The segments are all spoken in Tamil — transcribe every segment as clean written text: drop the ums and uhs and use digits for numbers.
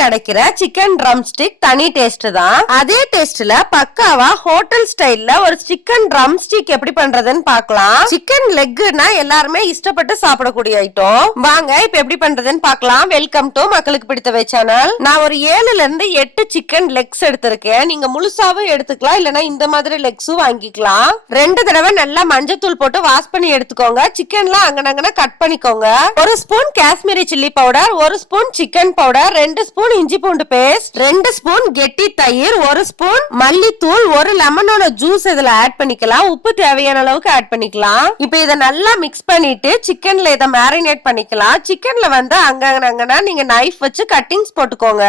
கிடைக்கிற சிக்கன் ட்ரம் ஸ்டிக் தனி டேஸ்ட் தான். அதே டேஸ்ட்ல பக்காவா ஹோட்டல் ஸ்டைல்ல ஒரு சிக்கன் ட்ரம் ஸ்டிக் எப்படி பண்றதுன்னு பார்க்கலாம். சிக்கன் லெக்னா எல்லாருமே இஷ்டப்பட்டு சாப்பிடக்கூடிய ஐட்டம். வாங்க இப்ப எப்படி பண்றதுன்னு பார்க்கலாம். வெல்கம் டு மக்களுக்கு பிடித்தவை சேனல். நான் ஒரு 7ல இருந்து 8 சிக்கன் லெக்ஸ் எடுத்திருக்கேன். நீங்க முழுசாவும் எடுத்துக்கலாம், இல்லனா இந்த மாதிரி லெக்ஸும் வாங்கிக்கலாம். 2 தடவை நல்லா மஞ்சத்தூள் போட்டு வாஷ் பண்ணி எடுத்துக்கோங்க. சிக்கன்லாம் அங்கனங்கன கட் பண்ணிக்கோங்க. 1 spoon Kashmiri chilli powder, 1 spoon chicken powder, 2 spoon இஞ்சி பூண்டு பேஸ்ட், 2 ஸ்பூன் கெட்டி தயிர், 1 ஸ்பூன் மல்லித்தூள், 1 லெமனோட ஜூஸ் இதுல ஆட் பண்ணிக்கலாம். உப்பு தேவையான அளவுக்கு ஆட் பண்ணிக்கலாம். இப்போ இத நல்லா மிக்ஸ் பண்ணிட்டு சிக்கன்ல இத மேரினேட் பண்ணிக்கலாம். சிக்கன்ல வந்து அங்கனா நீங்க நைஃப் வச்சு கட்டிங்ஸ் போட்டுக்கோங்க.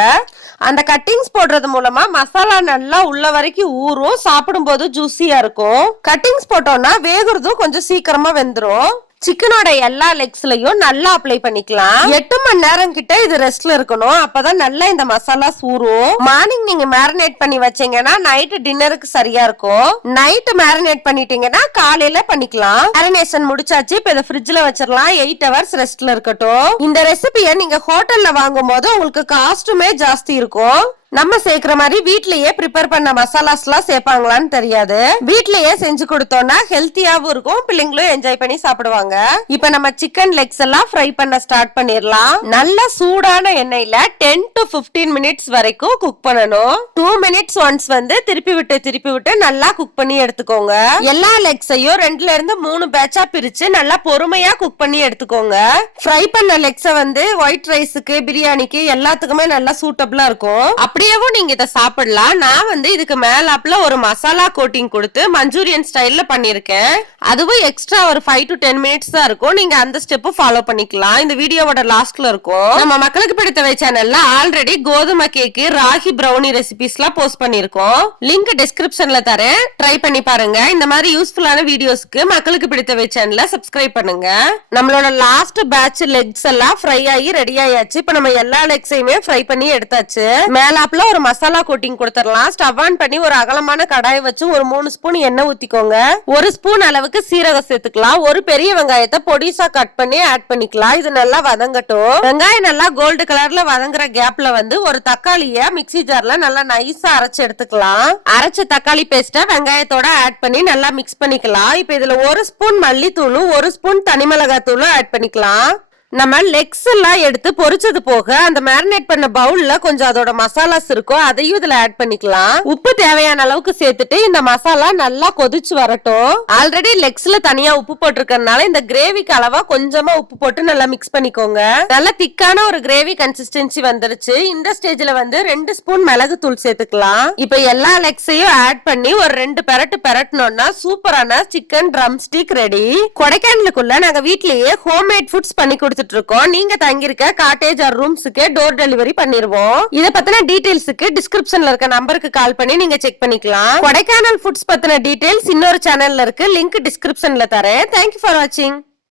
அந்த கட்டிங்ஸ் போடுறது மூலமா மசாலா நல்லா உள்ள வரைக்கும் ஊறும், சாப்பிடும்போது ஜூசியா இருக்கும். கட்டிங்ஸ் போட்டோம்னா வேகுறதும் கொஞ்சம் சீக்கிரமா வெந்துரும். சிக்கனோட எல்லா லெக்ஸ்லயும் நல்லா அப்ளை பண்ணிக்கலாம். 8 மணி நேரம் கிட்ட இது ரெஸ்ட்ல இருக்கணும். அப்பதான் நல்லா இந்த மசாலா ஊறும். மார்னிங் நீங்க மேரினேட் பண்ணி வச்சீங்கன்னா நைட் டின்னருக்கு சரியா இருக்கும். நைட் மேரினேட் பண்ணிட்டீங்கன்னா காலையில பண்ணிக்கலாம். மேரினேஷன் முடிச்சாச்சு. இப்ப இதை ஃப்ரிட்ஜ்ல வச்சிடலாம். 8 ஹவர்ஸ் ரெஸ்ட்ல இருக்கட்டும். இந்த ரெசிபியை நீங்க ஹோட்டல்ல வாங்கும் போது உங்களுக்கு காஸ்ட்டுமே ஜாஸ்தி இருக்கும். நம்ம சேர்க்கிற மாதிரி வீட்லயே ப்ரிப்பேர் பண்ண மசாலாஸ் எல்லாம் சேர்ப்பாங்களான்னு தெரியாது. வீட்லயே செஞ்சு கொடுத்தோம்னா ஹெல்த்தியாவும் இருக்கும், பிள்ளைங்களும் என்ஜாய் பண்ணி சாப்பிடுவாங்க. இப்ப நம்ம சிக்கன் லெக்ஸ் எல்லாம் ஃப்ரை பண்ண ஸ்டார்ட் பண்ணிடலாம். நல்ல சூடான எண்ணெயில 10 to 15 மினிட்ஸ் வரைக்கும் குக் பண்ணணும். 2 மினிட்ஸ் ஒன்ஸ் வந்து திருப்பி விட்டு நல்லா குக் பண்ணி எடுத்துக்கோங்க. எல்லா லெக்ஸையும் 2ல இருந்து 3 பேட்சா பிரிச்சு நல்லா பொறுமையா குக் பண்ணி எடுத்துக்கோங்க. ஃப்ரை பண்ண லெக்ஸ வந்து ஒயிட் ரைஸுக்கு, பிரியாணிக்கு எல்லாத்துக்குமே நல்லா சூட்டபிளா இருக்கும். அப்படியேவும் நீங்க இத சாப்பிடலாம். நான் வந்து இதுக்கு மேலாப்ல ஒரு மசாலா கோட்டிங் கொடுத்து மஞ்சூரியன் ஸ்டைல்ல பண்ணிருக்கேன். அதுவும் எக்ஸ்ட்ரா ஒரு 5 to 10 மினிட்ஸ் தான் இருக்கும். நீங்க அந்த ஸ்டெப் ஃபாலோ பண்ணிக்கலாம். இந்த வீடியோவோட லாஸ்ட்ல இருக்கும். நம்ம மக்களுக்கு பிடித்தவை சேனல்ல ஆல்ரெடி கோதுமை கேக்கு, ராகி பிரவுனி ரெசிபிஸ்லாம் போஸ்ட் பண்ணிருக்கோம். லிங்க் டிஸ்கிரிப்ஷன்ல தரேன், ட்ரை பண்ணி பாருங்க. இந்த மாதிரி யூஸ்ஃபுல்லான வீடியோஸ்க்கு மக்களுக்கு பிடித்தவை சேனலை சப்ஸ்கிரைப் பண்ணுங்க. நம்மளோட லாஸ்ட் பேட்ச் லெக்ஸ் எல்லாம் ஃப்ரை ஆகி ரெடி ஆயாச்சு. இப்ப நம்ம எல்லா லெக்ஸையுமே ஃப்ரை பண்ணி எடுத்தாச்சு. மேலாப்ல ஒரு மசாலா கோட்டிங் கொடுத்துடலாம். ஸ்டவ் ஆன் பண்ணி ஒரு அகலமான கடாய் வச்சு ஒரு 3 ஸ்பூன் எண்ணெய் ஊத்திக்கோங்க. 1 ஸ்பூன் அளவுக்கு சீரகம் சேர்த்துக்கலாம். ஒரு பெரிய வெங்காயத்தை பொடிசா கட் பண்ணி ஆட் பண்ணிக்கலாம். இது நல்லா வதங்கட்டும். வெங்காயம் நல்லா கோல்டு கலர்ல வதங்குற கேப்ல வந்து ஒரு தக்காளிய மிக்ஸி ஜார்ல நல்லா நைஸா அரைச்சு எடுத்துக்கலாம். அரைச்ச தக்காளி பேஸ்ட வெங்காயத்தோட ஆட் பண்ணி நல்லா மிக்ஸ் பண்ணிக்கலாம். இப்ப இதுல 1 ஸ்பூன் மல்லித்தூளும் 1 ஸ்பூன் தனி மிளகாய் தூளும் ஆட் பண்ணிக்கலாம். நம்ம லெக்ஸ் எல்லாம் எடுத்து பொரிச்சது போக அந்த மேரினேட் பண்ண பவுல்ல கொஞ்சம் அதோட மசாலாஸ் இருக்கும், அதையும் இதுல ஆட் பண்ணிக்கலாம். உப்பு தேவையான அளவுக்கு சேர்த்துட்டு இந்த மசாலா நல்லா கொதிச்சு வரட்டும். ஆல்ரெடி லெக்ஸ்ல தனியா உப்பு போட்டிருக்கறதுனால இந்த கிரேவிக்கு அளவா கொஞ்சமா உப்பு போட்டு நல்லா மிக்ஸ் பண்ணிக்கோங்க. நல்ல திக்கான ஒரு கிரேவி கன்சிஸ்டன்சி வந்துருச்சு. இந்த ஸ்டேஜ்ல வந்து 2 ஸ்பூன் மிளகு தூள் சேர்த்துக்கலாம். இப்ப எல்லா லெக்ஸையும் ஆட் பண்ணி ஒரு 2 பெரட்டணும்னா சூப்பரான சிக்கன் ட்ரம் ஸ்டிக் ரெடி. கொடைக்கானலுக்குள்ள நாங்க வீட்லயே ஹோம்மேட் ஃபுட்ஸ் பண்ணி கொடுத்து இருக்கோம். நீங்க தங்கியிருக்க காட்டேஜ் ஆர் ரூம்ஸ்க்கு டோர் டெலிவரி பண்ணிருவோம். இத பத்தின டீடைல்ஸ்க்கு டிஸ்கிரிப்ஷன்ல இருக்க நம்பருக்கு கால் பண்ணி நீங்க செக் பண்ணிக்கலாம். கொடைக்கானல் ஃபுட்ஸ் பத்தின டீடைல்ஸ் இன்னொரு சேனல்ல இருக்கு, லிங்க் டிஸ்கிரிப்ஷன்ல தரேன். Thank you for watching.